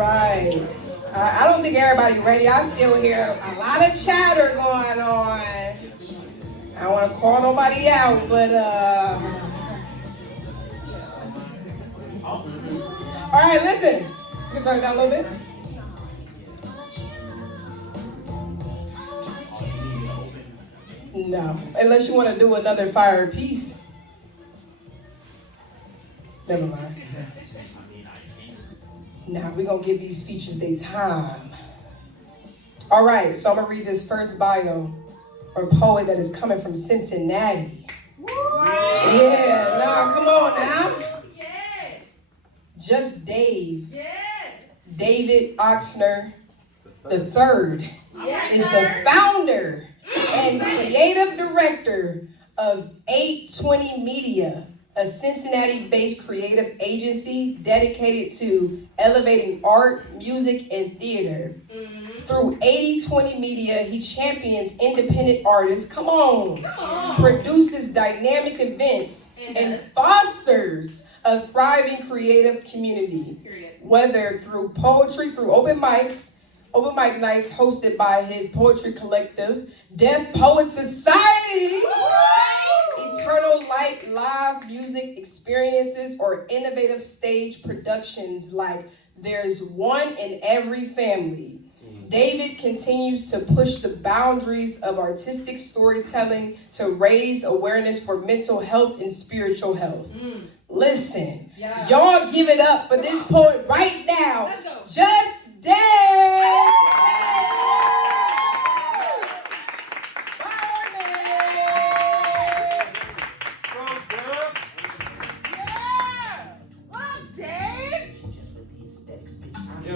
right. I don't think everybody ready. I still hear a lot of chatter going on. I don't want to call nobody out, but all right, listen. You can turn it down a little bit. No, unless you want to do another fire piece. Never mind. Now we're going to give these features their time. All right, so I'm going to read this first bio or poet that is coming from Cincinnati. Yeah, nah, come on now. Yes. Just Dave. Yes. David Oxner III Yes, is the founder and creative director of 820 Media, a Cincinnati-based creative agency dedicated to elevating art, music, and theater. Through 80/20 Media, he champions independent artists, produces dynamic events, and fosters a thriving creative community. Whether through poetry, through open mic nights hosted by his poetry collective, Deaf Poet Society, Eternal Light live music experiences, or innovative stage productions like There's One in Every Family. David continues to push the boundaries of artistic storytelling to raise awareness for mental health and spiritual health. Listen, y'all give it up for this poet right now. Just Dave!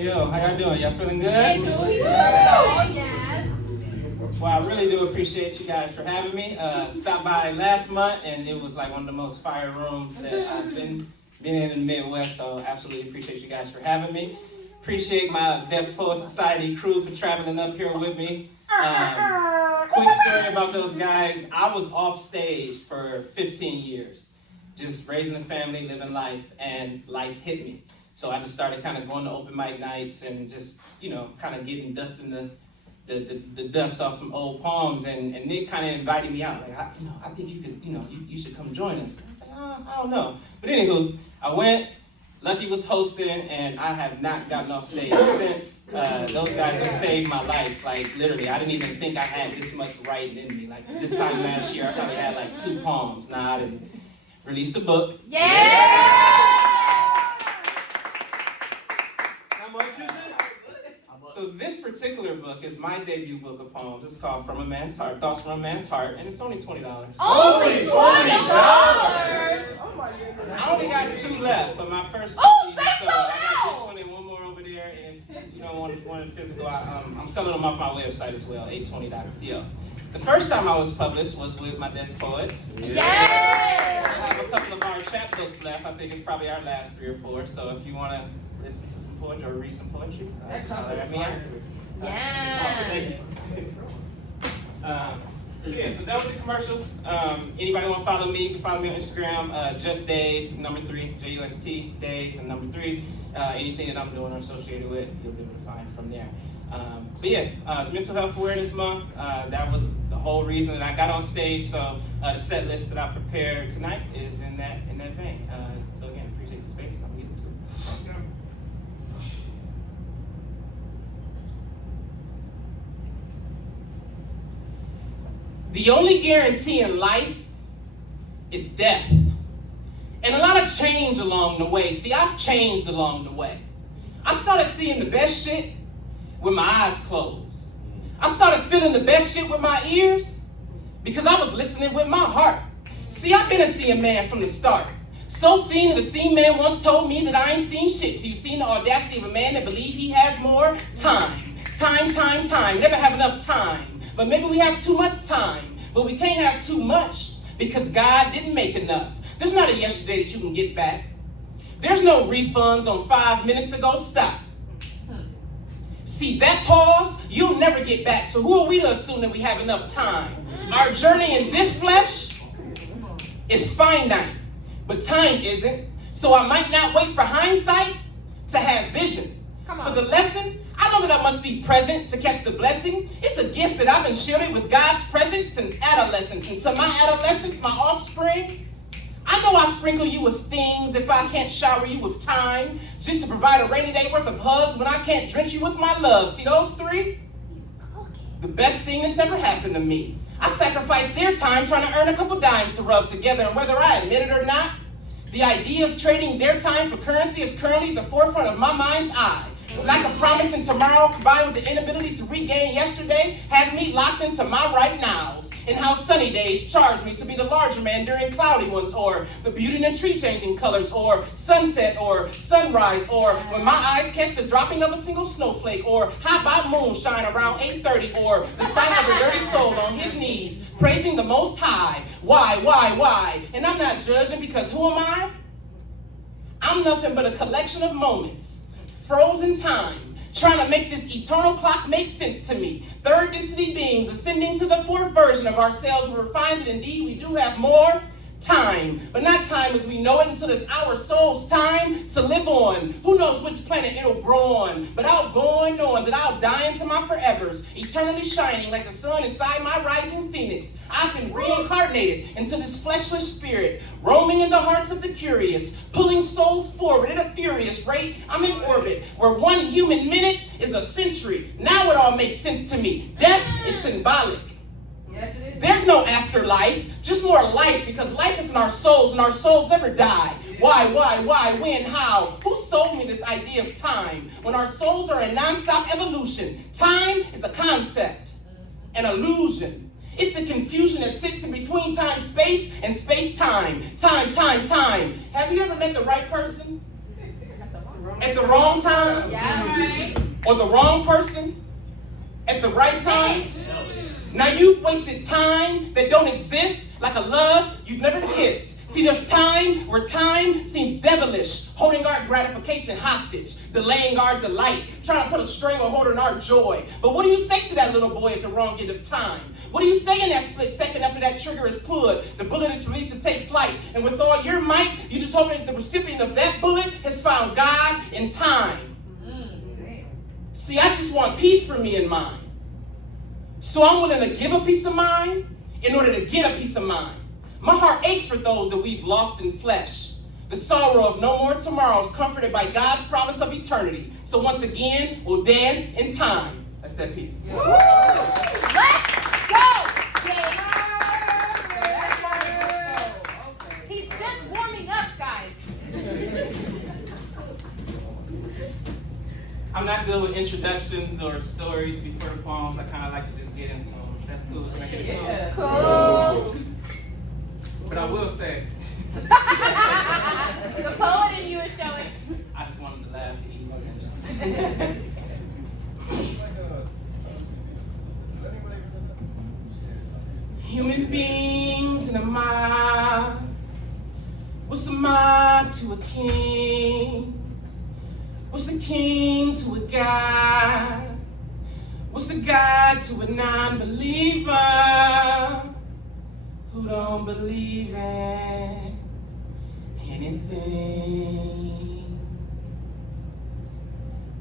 Yo, how y'all doing? Y'all feeling good? Well, I really do appreciate you guys for having me. Stopped by last month, and it was like one of the most fire rooms that I've been in the Midwest, so absolutely appreciate you guys for having me. Appreciate my Deaf Poet Society crew for traveling up here with me. Quick story about those guys. I was off stage for 15 years, just raising a family, living life, and life hit me. So I just started kind of going to open mic nights and just, kind of getting dusting the dust off some old poems. And Nick kind of invited me out. Like, I think you could, you should come join us. I was like, I don't know. But anywho, I went. Lucky was hosting, and I have not gotten off stage since. Those guys have saved my life. Like, literally, I didn't even think I had this much writing in me. Like, this time last year, I probably had like 2 poems. Now I didn't release the book. So this particular book is my debut book of poems. It's called From a Man's Heart, Thoughts from a Man's Heart, and it's only $20. Only $20? Oh my goodness. I only got 2 left, but my first copy, so I got this one and one more over there, and if you don't want one physical, I'm selling them off my website as well, $820. The first time I was published was with my Deaf Poets. Yay! I have a couple of our chapbooks left. I think it's probably our last 3 or 4, so if you want to listen to some poetry or read some poetry, holler at me afterwards. So that was the commercials. Anybody want to follow me? You can follow me on Instagram, Just Dave, number 3, JUST, Dave, and number 3. Anything that I'm doing or associated with, you'll be able to find from there. It's Mental Health Awareness Month. That was the whole reason that I got on stage. So the set list that I prepared tonight is in that vein. So again, appreciate the space, and I'll leave it to it. The only guarantee in life is death. And a lot of change along the way. See, I've changed along the way. I started seeing the best shit with my eyes closed. I started feeling the best shit with my ears because I was listening with my heart. See, I've been a seeing man from the start. So seen that a seen man once told me that I ain't seen shit. So you've seen the audacity of a man that believe he has more time. Time. Never have enough time. But maybe we have too much time. But we can't have too much because God didn't make enough. There's not a yesterday that you can get back. There's no refunds on 5 minutes ago. Stop. See, that pause, you'll never get back. So who are we to assume that we have enough time? Our journey in this flesh is finite, but time isn't. So I might not wait for hindsight to have vision. For the lesson, I know that I must be present to catch the blessing. It's a gift that I've been shielded with God's presence since adolescence. And to my adolescents, my offspring, I know I sprinkle you with things if I can't shower you with time, just to provide a rainy day worth of hugs when I can't drench you with my love. See those three? The best thing that's ever happened to me. I sacrificed their time trying to earn a couple dimes to rub together, and whether I admit it or not, the idea of trading their time for currency is currently at the forefront of my mind's eye. The lack of promise in tomorrow combined with the inability to regain yesterday has me locked into my right nows. And how sunny days charge me to be the larger man during cloudy ones, or the beauty in the tree changing colors, or sunset, or sunrise, or when my eyes catch the dropping of a single snowflake, or how about moonshine around 8:30, or the sight of a dirty soul on his knees, praising the Most High. Why? And I'm not judging, because who am I? I'm nothing but a collection of moments, frozen time, trying to make this eternal clock make sense to me. Third density beings ascending to the fourth version of ourselves, where we find that indeed we do have more time, but not time as we know it until it's our soul's time to live on. Who knows which planet it'll grow on, but I'll go on knowing that I'll die into my forevers, eternally shining like the sun inside my rising phoenix. I've been reincarnated into this fleshless spirit, roaming in the hearts of the curious, pulling souls forward at a furious rate. I'm in orbit, where 1 human minute is a century. Now it all makes sense to me. Death is symbolic. Yes, it is. There's no afterlife, just more life, because life is in our souls, and our souls never die. Why, when, how? Who sold me this idea of time, when our souls are in nonstop evolution? Time is a concept, an illusion. It's the confusion that sits in between time, space, and space-time. Time. Have you ever met the right person at the wrong time? Yeah, right. Or the wrong person at the right time? Now you've wasted time that don't exist, like a love you've never kissed. See, there's time where time seems devilish, holding our gratification hostage, delaying our delight, trying to put a stranglehold on our joy. But what do you say to that little boy at the wrong end of time? What do you say in that split second after that trigger is pulled, the bullet is released to take flight, and with all your might, you just hoping that the recipient of that bullet has found God in time? See, I just want peace for me and mine. So I'm willing to give a piece of mine in order to get a piece of mine. My heart aches for those that we've lost in flesh. The sorrow of no more tomorrows, comforted by God's promise of eternity. So once again, we'll dance in time. That's that piece. Let's go, Jay. He's just warming up, guys. I'm not good with introductions or stories before the poems. I kind of like to just get into them. That's cool. Can I get it? Yeah. Cool. But I will say, The poet in you is showing. I just wanted to laugh to ease attention. Human beings in a mob. What's a mob to a king? What's a king to a God? What's a God to a non-believer who don't believe in anything?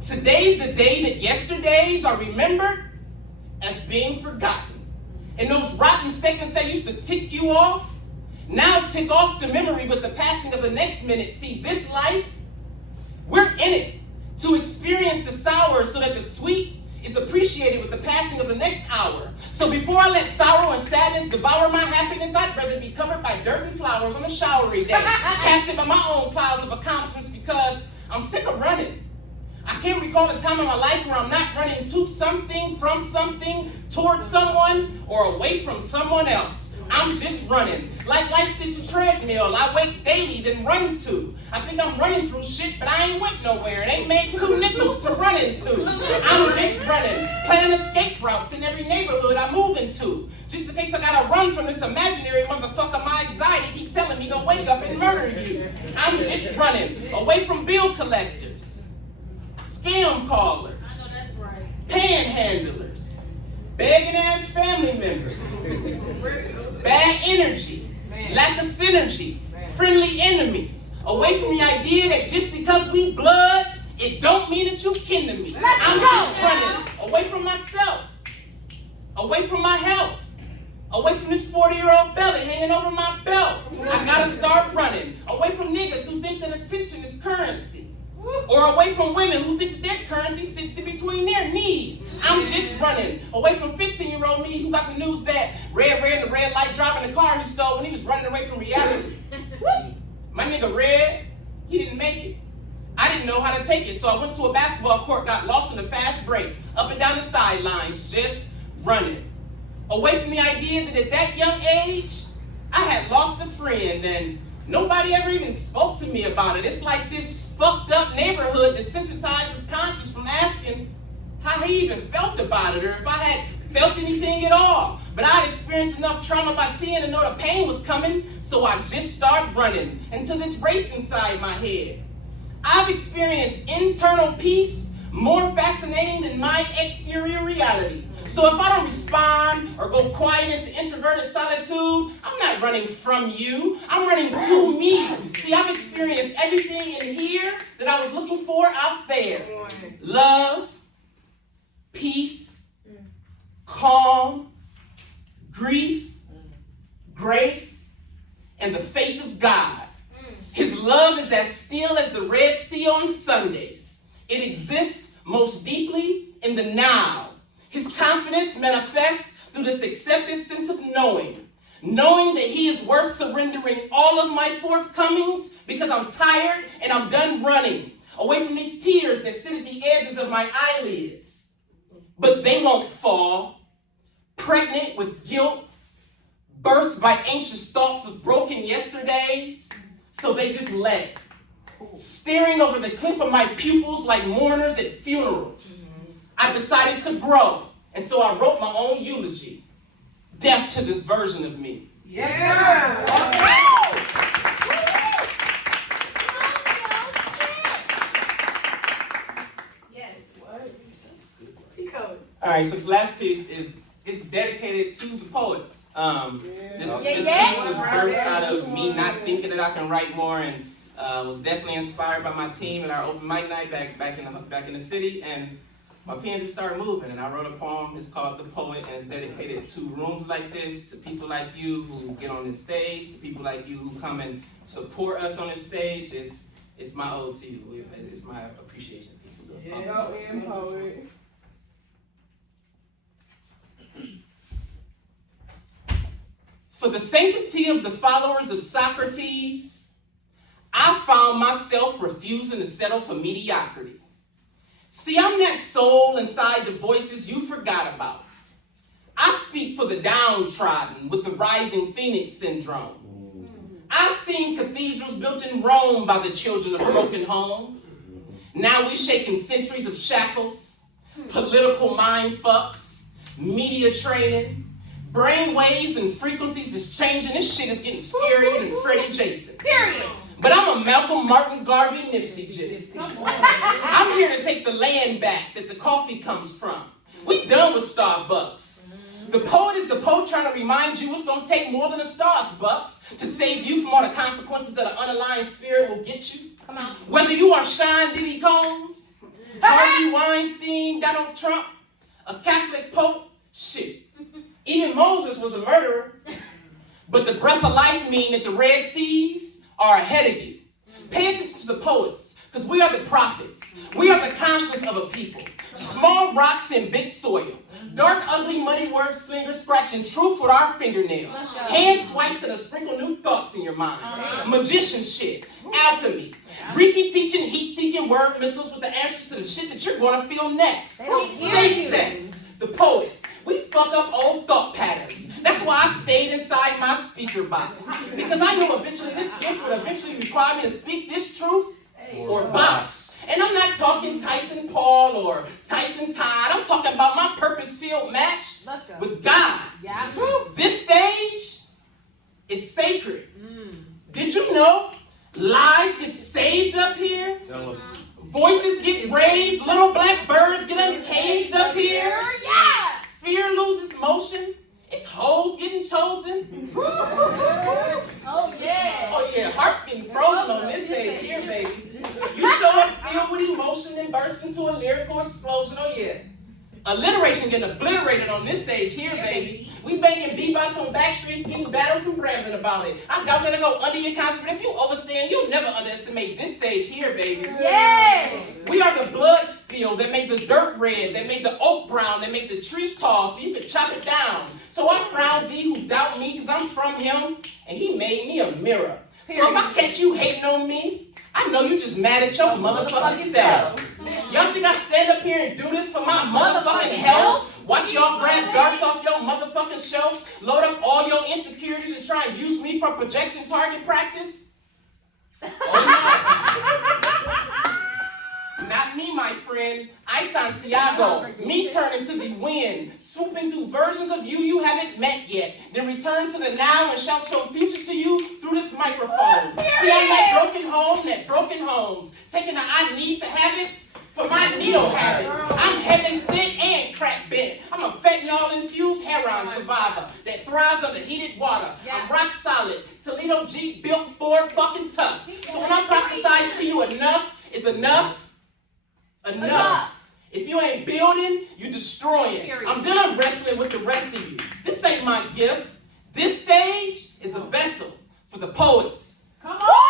Today's the day that yesterdays are remembered as being forgotten. And those rotten seconds that used to tick you off, now tick off to memory with the passing of the next minute. See, this life, we're in it to experience the sour so that the sweet is appreciated with the passing of the next hour. So before I let sorrow and sadness devour my happiness, I'd rather be covered by dirt and flowers on a showery day, casted by my own clouds of accomplishments, because I'm sick of running. I can't recall a time in my life where I'm not running to something, from something, towards someone, or away from someone else. I'm just running. Like life's this treadmill I wake daily, then run to. I think I'm running through shit, but I ain't went nowhere. It ain't made 2 nickels to run into. I'm just running, planning escape routes in every neighborhood I move into. Just in case I gotta run from this imaginary motherfucker my anxiety keep telling me to wake up and murder you. I'm just running, away from bill collectors, scam callers, panhandlers, begging ass family members, bad energy, lack of synergy, friendly enemies, away from the idea that just because we blood, it don't mean that you kin to me. Let's I'm go. just running away from myself, away from my health, away from this 40-year-old belly hanging over my belt. I gotta start running away from niggas who think that attention is currency, or away from women who think that their currency sits in between their knees. I'm just running away from 15-year-old me who got the news that Red in the red light driving the car he stole when he was running away from reality. My nigga Red, he didn't make it. I didn't know how to take it, so I went to a basketball court, got lost in the fast break, up and down the sidelines, just running. Away from the idea that at that young age, I had lost a friend and nobody ever even spoke to me about it. It's like this fucked up neighborhood that sensitizes conscience from asking how he even felt about it or if I had felt anything at all. But I'd experienced enough trauma by 10 to know the pain was coming, so I just started running into this race inside my head. I've experienced internal peace more fascinating than my exterior reality. So if I don't respond or go quiet into introverted solitude, I'm not running from you, I'm running to me. See, I've experienced everything in here that I was looking for out there. Love, peace, calm, grief, grace, and the face of God. His love is as still as the Red Sea on Sundays. It exists most deeply in the now. His confidence manifests through this accepted sense of knowing that he is worth surrendering all of my forthcomings because I'm tired and I'm done running away from these tears that sit at the edges of my eyelids. But they won't fall, pregnant with guilt, birthed by anxious thoughts of broken yesterdays, so they just let it. Staring over the cliff of my pupils like mourners at funerals. I decided to grow, and so I wrote my own eulogy. Death to this version of me. Yeah. Yes. All right, so this last piece is dedicated to the poets. This piece was birthed out of me not thinking that I can write more, and was definitely inspired by my team and our open mic night back in the city, and my pen just started moving, and I wrote a poem. It's called The Poet, and it's dedicated to rooms like this, to people like you who get on this stage, to people like you who come and support us on this stage. It's my ode to you. It's my appreciation. Poet. For the sanctity of the followers of Socrates, I found myself refusing to settle for mediocrity. See, I'm that soul inside the voices you forgot about. I speak for the downtrodden with the rising phoenix syndrome. I've seen cathedrals built in Rome by the children of broken homes. Now we're shaking centuries of shackles, political mind fucks, media training, brain waves and frequencies is changing. This shit is getting scarier than Freddie Jason. Period. But I'm a Malcolm Martin Garvey Nipsey gypsy. I'm here to take the land back that the coffee comes from. We done with Starbucks. The poet is the poet trying to remind you it's gonna take more than a Starbucks to save you from all the consequences that an unaligned spirit will get you. Come on. Whether you are Sean Diddy Combs, Harvey Weinstein, Donald Trump, a Catholic pope, shit. Even Moses was a murderer. But the breath of life mean that the Red Seas are ahead of you. Pay attention to the poets, because we are the prophets. We are the conscience of a people. Small rocks in big soil. Dark, ugly, muddy word slingers scratching truth with our fingernails. Hand swipes and a sprinkle new thoughts in your mind. Magician shit. Alchemy. Reiki teaching, heat-seeking word missiles with the answers to the shit that you're going to feel next. Safe sex. The poet. We fuck up old thought patterns. That's why I stayed inside my speaker box. Because I knew eventually this gift would eventually require me to speak this truth or box. And I'm not talking Tyson Paul or Tyson Todd. I'm talking about my purpose-filled match with God. Yeah. This stage is sacred. Did you know lives get saved up here? Voices get raised. Little black birds get uncaged up here. Yeah. Fear loses motion. It's hoes getting chosen. Oh yeah. Oh yeah, hearts getting frozen on this stage here, baby. You show up filled with emotion and burst into a lyrical explosion. Oh yeah. Alliteration getting obliterated on this stage here, baby. We banging bebops on back streets, getting battles and rambling about it. I'm gonna go under your concert, but if you overstand, you'll never underestimate this stage here, baby. Yeah. We are the blood spill that made the dirt red, that made the oak brown, that made the tree tall, so you can chop it down. So I frown thee who doubt me, because I'm from him, and he made me a mirror. So if I catch you hating on me, I know you just mad at your motherfucking self. Y'all think I stand up here and do this for my motherfucking health? Watch y'all grab darts off your motherfucking shelf, load up all your insecurities and try and use me for projection target practice? Oh no. Not me, my friend. I Santiago. Me turning to the wind, swooping through versions of you haven't met yet. Then return to the now and shout your future to you through this microphone. See, I'm that broken home that broken homes, taking the I need to habits for my needle habits. I'm heaven sent and crack bent. I'm a fentanyl infused heroin survivor that thrives under heated water. I'm rock solid. Toledo G built for fucking tough. So when I prophesize to you, enough is enough. Enough. If you ain't building, you destroying. I'm done wrestling with the rest of you. This ain't my gift. This stage is a vessel for the poets. Come on.